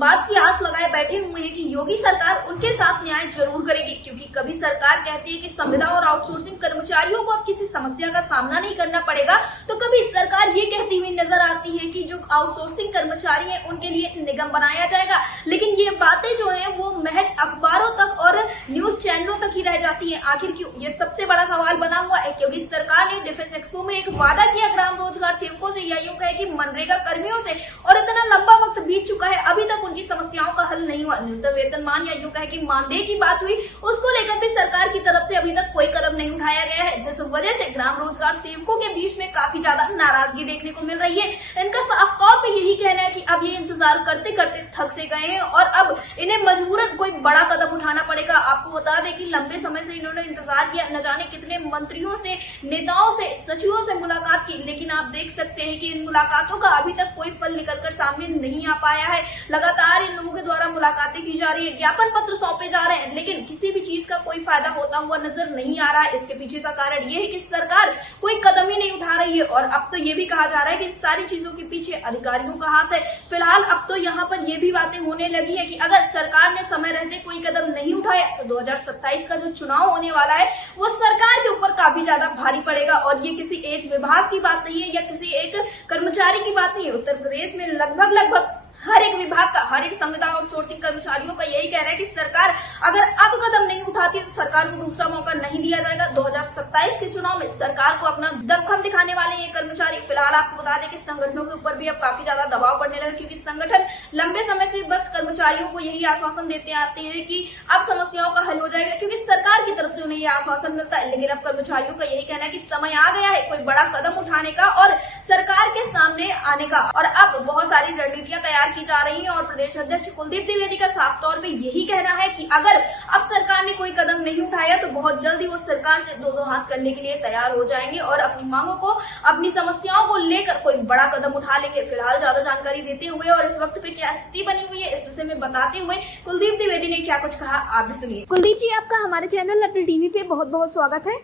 बात की आस लगाए बैठे हुए हैं कि योगी सरकार उनके साथ न्याय जरूर करेगी, क्योंकि कभी सरकार कहती है कि संविदा और आउटसोर्सिंग कर्मचारियों को अब किसी समस्या का सामना नहीं करना पड़ेगा, तो कभी सरकार ये कहती हुई नजर आती है कि जो आउटसोर्सिंग कर्मचारी हैं उनके लिए निगम बनाया जाएगा। लेकिन ये बातें जो है वो महज अखबारों तक और न्यूज चैनलों तक ही रह जाती है। आखिर क्यों, ये सबसे बड़ा सवाल बना हुआ है, क्योंकि सरकार ने डिफेंस एक्सपो में एक वादा किया ग्राम रोजगार सेवकों से, या यूं कहे कि मनरेगा कर्मियों से, और इतना लंबा वक्त बीत चुका है, अभी तक उनकी समस्याओं का हल नहीं हुआ। न्यूनतम वेतनमान या यूं कहे कि मानदेय की बात हुई, उसको लेकर भी सरकार की तरफ से अभी तक कोई कदम नहीं उठाया गया है, जिस वजह से ग्राम रोजगार सेवकों के बीच में काफी ज्यादा नाराजगी देखने को मिल रही है। इनका साफ तौर पर यही कहना है कि अब ये इंतजार करते करते थक से गए हैं और अब इन्हें मजबूरन कोई बड़ा कदम उठाना पड़ेगा। आपको बता दें कि लंबे समय से इन्होंने इंतजार किया, न जाने कितने मंत्रियों से, नेताओं से, सचिवों से मुलाकात की, लेकिन आप देख सकते हैं कि इन मुलाकातों का अभी तक कोई फल निकलकर सामने नहीं आ पाया है। लगातार इन लोगों के द्वारा मुलाकातें की जा रही है, ज्ञापन पत्र सौंपे जा रहे हैं, लेकिन किसी भी चीज का कोई फायदा होता हुआ नजर नहीं आ रहा है। इसके पीछे का कारण ये है कि सरकार कोई कदम ही नहीं उठा रही है, और अब तो ये भी कहा जा रहा है कि इन सारी चीजों के पीछे अधिकारियों का हाथ है। फिलहाल अब तो यहाँ पर ये भी बातें होने लगी है कि अगर सरकार ने समय रहते कोई कदम नहीं उठाया तो 2027 का जो चुनाव होने वाला है वो सरकार के ऊपर काफी ज्यादा भारी पड़ेगा। और ये किसी एक विभाग की बात नहीं है या किसी एक कर्मचारी की बात नहीं है। उत्तर प्रदेश में लगभग हर एक विभाग का, हर एक संविदा आउटसोर्सिंग कर्मचारियों का यही कहना है कि सरकार अगर अब कदम नहीं उठाती तो सरकार को दूसरा मौका नहीं दिया जाएगा। 2027 के चुनाव में सरकार को अपना दमखम दिखाने वाले ये कर्मचारी। फिलहाल आपको बता दें कि संगठनों के ऊपर भी अब काफी ज्यादा दबाव पड़ने लगा, क्योंकि संगठन लंबे समय से बस कर्मचारियों को यही आश्वासन देते आते हैं कि अब समस्याओं का हल हो जाएगा, क्योंकि सरकार की तरफ से उन्हें यह आश्वासन मिलता है। लेकिन अब कर्मचारियों का यही कहना है कि समय आ गया है कोई बड़ा कदम उठाने का और सरकार के सामने आने का। और अब बहुत सारी रणनीतियां तैयार की जा रही हैं और प्रदेश अध्यक्ष कुलदीप द्विवेदी का साफ तौर पे यही कहना है कि अगर अब सरकार ने कोई कदम नहीं उठाया तो बहुत जल्दी वो सरकार से दो हाथ करने के लिए तैयार हो जाएंगे और अपनी मांगों को, अपनी समस्याओं को लेकर कोई बड़ा कदम उठा लेंगे। फिलहाल ज्यादा जानकारी देते हुए और इस वक्त पे क्या स्थिति बनी हुई है इस विषय में बताते हुए कुलदीप द्विवेदी ने क्या कुछ कहा, आप भी सुनिए। कुलदीप जी, आपका हमारे चैनल अटल टीवी पे बहुत बहुत स्वागत है।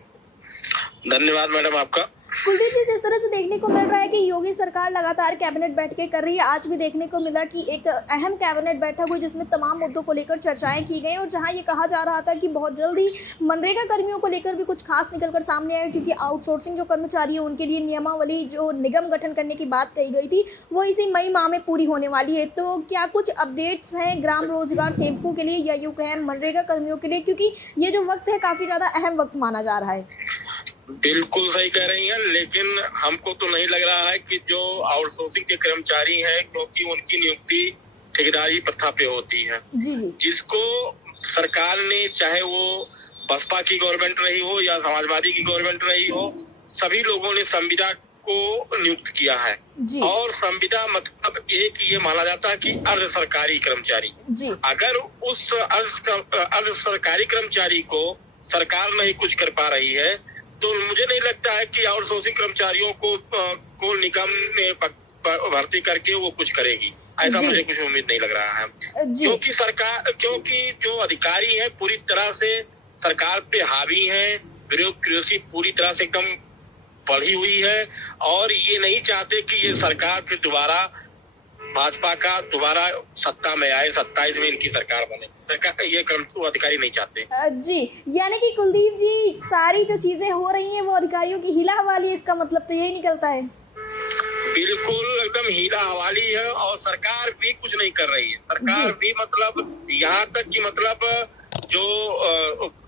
धन्यवाद मैडम आपका। कुलदीप जी, जिस तरह से देखने को मिल रहा है कि योगी सरकार लगातार कैबिनेट बैठकें कर रही है, आज भी देखने को मिला कि एक अहम कैबिनेट बैठक हुई जिसमें तमाम मुद्दों को लेकर चर्चाएं की गई और जहां ये कहा जा रहा था कि बहुत जल्दी मनरेगा कर्मियों को लेकर भी कुछ खास निकलकर सामने आया, क्योंकि आउटसोर्सिंग जो कर्मचारी है उनके लिए नियमावली जो निगम गठन करने की बात कही गई थी वो इसी मई माह में पूरी होने वाली है। तो क्या कुछ अपडेट्स हैं ग्राम रोजगार सेवकों के लिए या यूं कहें मनरेगा कर्मियों के लिए, क्योंकि ये जो वक्त है काफी ज्यादा अहम वक्त माना जा रहा है? बिल्कुल सही कह रही हैं, लेकिन हमको तो नहीं लग रहा है कि जो आउटसोर्सिंग के कर्मचारी हैं, क्योंकि उनकी नियुक्ति ठेकेदारी प्रथा पे होती है। जी जी। जिसको सरकार ने, चाहे वो बसपा की गवर्नमेंट रही हो या समाजवादी की गवर्नमेंट रही हो, सभी लोगों ने संविदा को नियुक्त किया है जी। और संविदा मतलब एक ये माना जाता है कि अर्ध सरकारी कर्मचारी। जी। अगर उस अर्ध सरकारी कर्मचारी को सरकार नहीं कुछ कर पा रही है तो मुझे नहीं लगता है कि आउटसोर्सिंग कर्मचारियों को निगम में भर्ती करके वो कुछ करेगी। ऐसा मुझे कुछ उम्मीद नहीं लग रहा है, क्योंकि जो अधिकारी है पूरी तरह से सरकार पे हावी है, ब्यूरोक्रेसी पूरी तरह से एकदम बढ़ी हुई है और ये नहीं चाहते कि ये सरकार फिर दोबारा भाजपा का दोबारा सत्ता में आए, 27 में इनकी सरकार बने। सरकार ये अधिकारी नहीं चाहते। जी, यानी कि कुलदीप जी, सारी जो चीजें हो रही हैं वो अधिकारियों की हीला हवाली है, इसका मतलब तो यही निकलता है। बिल्कुल एकदम हीला हवाली है और सरकार भी कुछ नहीं कर रही है। सरकार भी मतलब यहाँ तक कि मतलब जो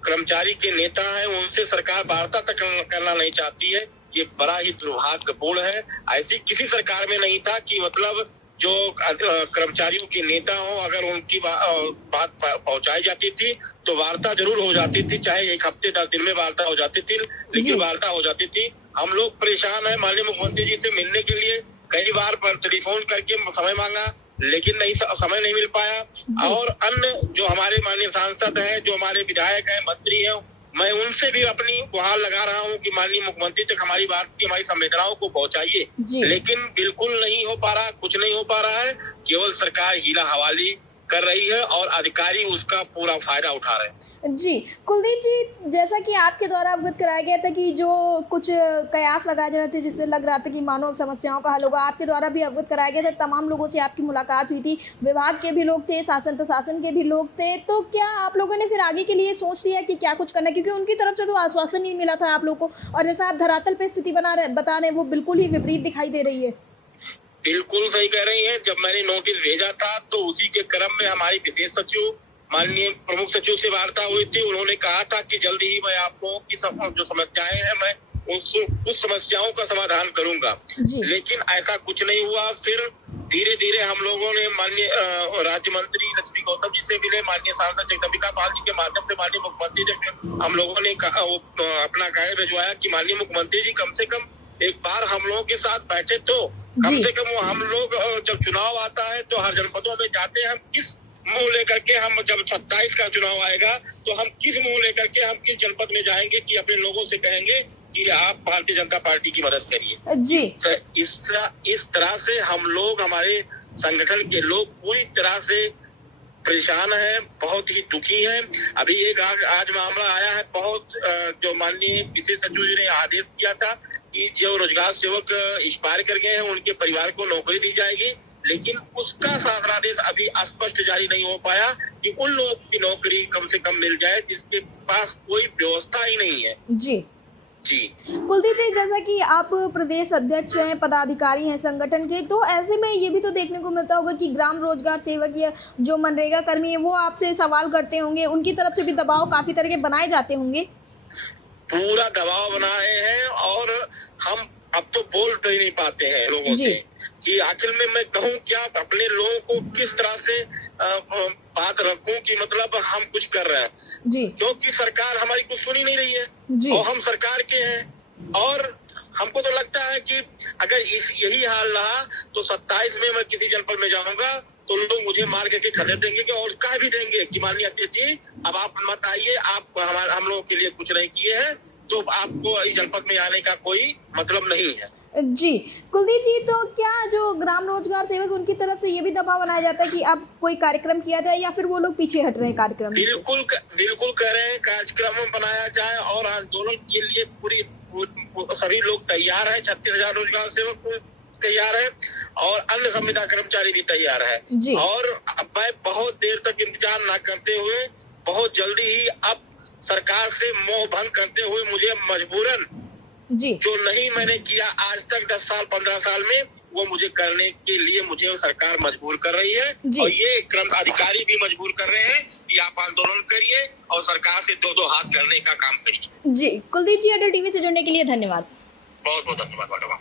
कर्मचारी के नेता हैं उनसे सरकार वार्ता तक करना नहीं चाहती है। ये बड़ा ही दुर्भाग्यपूर्ण है। ऐसी किसी सरकार में नहीं था कि मतलब जो कर्मचारियों के नेता हो, अगर उनकी बात पहुंचाई जाती थी तो वार्ता जरूर हो जाती थी, चाहे एक हफ्ते 10 दिन में वार्ता हो जाती थी, लेकिन वार्ता हो जाती थी। हम लोग परेशान हैं, माननीय मुख्यमंत्री जी से मिलने के लिए कई बार पर टेलीफोन करके समय मांगा, लेकिन समय नहीं मिल पाया। और अन्य जो हमारे माननीय सांसद हैं, जो हमारे विधायक हैं, मंत्री हैं, मैं उनसे भी अपनी गुहार लगा रहा हूं कि माननीय मुख्यमंत्री तक हमारी बात की, हमारी संवेदनाओं को पहुंचाइए, लेकिन बिल्कुल नहीं हो पा रहा, कुछ नहीं हो पा रहा है। केवल सरकार हीला हवाली कर रही है और अधिकारी उसका पूरा फायदा उठा रहे हैं। जी कुलदीप जी, जैसा कि आपके द्वारा अवगत कराया गया था कि जो कुछ कयास लगाए जा रहे थे जिससे लग रहा था कि मानव समस्याओं का हल होगा, आपके द्वारा भी अवगत कराया गया था, तमाम लोगों से आपकी मुलाकात हुई थी, विभाग के भी लोग थे, शासन प्रशासन के भी लोग थे, तो क्या आप लोगों ने फिर आगे के लिए सोच लिया कि क्या कुछ करना है? क्योंकि उनकी तरफ से तो आश्वासन नहीं मिला था आप लोग को, और जैसा आप धरातल पे स्थिति बता रहे हैं वो बिल्कुल ही विपरीत दिखाई दे रही है। बिल्कुल सही कह रही हैं। जब मैंने नोटिस भेजा था तो उसी के क्रम में हमारी विशेष सचिव माननीय प्रमुख सचिव से वार्ता हुई थी। उन्होंने कहा था कि जल्दी ही मैं आपको की जो समस्याएं हैं मैं उस समस्याओं का समाधान करूंगा, लेकिन ऐसा कुछ नहीं हुआ। फिर धीरे धीरे हम लोगों ने माननीय राज्य मंत्री लक्ष्मी गौतम जी से मिले, माननीय सांसद जगदम्बिका पाल जी के माध्यम से माननीय मुख्यमंत्री जी हम लोगों ने अपना कार्य भिजवाया कि माननीय मुख्यमंत्री जी कम से कम एक बार हम लोगों के साथ बैठे तो कम से कम हम लोग जब चुनाव आता है तो हर जनपदों में जाते हैं, हम किस मुंह लेकर के हम जब 27 का चुनाव आएगा तो हम किस मुंह लेकर के हम किस जनपद में जाएंगे कि अपने लोगों से कहेंगे कि आप भारतीय जनता पार्टी की मदद करिए। जी इस तरह से हम लोग, हमारे संगठन के लोग पूरी तरह से परेशान है, बहुत ही दुखी है। अभी एक आज मामला आया है, बहुत जो माननीय विशेष सचिव जी ने आदेश किया था कि जो रोजगार सेवक एक्सपायर कर गए हैं उनके परिवार को नौकरी दी जाएगी, लेकिन उसका शासनादेश अभी स्पष्ट जारी नहीं हो पाया कि उन लोगों की नौकरी कम से कम मिल जाए जिसके पास कोई व्यवस्था ही नहीं है। जी कुलदीप जी, जैसा कि आप प्रदेश अध्यक्ष हैं, पदाधिकारी हैं संगठन के, तो ऐसे में ये भी तो देखने को मिलता होगा कि ग्राम रोजगार सेवक या जो मनरेगा कर्मी है वो आपसे सवाल करते होंगे, उनकी तरफ से भी दबाव काफी तरह के बनाए जाते होंगे। पूरा दबाव बनाए हैं और हम अब तो बोल ही नहीं पाते हैं लोगों से कि आखिर में मैं कहूँ क्या, अपने लोगों को किस तरह से बात रखूं कि मतलब हम कुछ कर रहे हैं जी, क्योंकि सरकार हमारी कुछ सुन ही नहीं रही है जी। और हम सरकार के हैं और हमको तो लगता है कि अगर यही हाल रहा तो 27 में मैं किसी जनपद में जाऊंगा तो लोग मुझे मार के खदेड़ देंगे कि और कह भी देंगे कि माननीय अध्यक्ष जी अब आप मत आइए, आप हम लोगों के लिए कुछ नहीं किए हैं तो आपको इस जनपद में आने का कोई मतलब नहीं है। जी कुलदीप जी, तो क्या जो ग्राम रोजगार सेवक उनकी तरफ से ये भी दबाव बनाया जाता है कि अब कोई कार्यक्रम किया जाए या फिर वो लोग पीछे हट रहे हैं कार्यक्रम? बिल्कुल कह रहे हैं कार्यक्रम बनाया जाए और आंदोलन के लिए पूरी सभी लोग तैयार हैं। 36,000 रोजगार सेवक तैयार है और अन्य संविदा कर्मचारी भी तैयार है जी। और मैं बहुत देर तक इंतजार न करते हुए बहुत जल्दी ही अब सरकार से मोह भंग करते हुए मुझे मजबूरन जी, जो नहीं मैंने किया आज तक 10 साल 15 साल में, वो मुझे करने के लिए मुझे सरकार मजबूर कर रही है और ये क्रम अधिकारी भी मजबूर कर रहे हैं कि आप आंदोलन करिए और सरकार से दो हाथ करने का काम करिए। जी कुलदीप जी, अटल टीवी से जुड़ने के लिए धन्यवाद। बहुत बहुत धन्यवाद मैडम।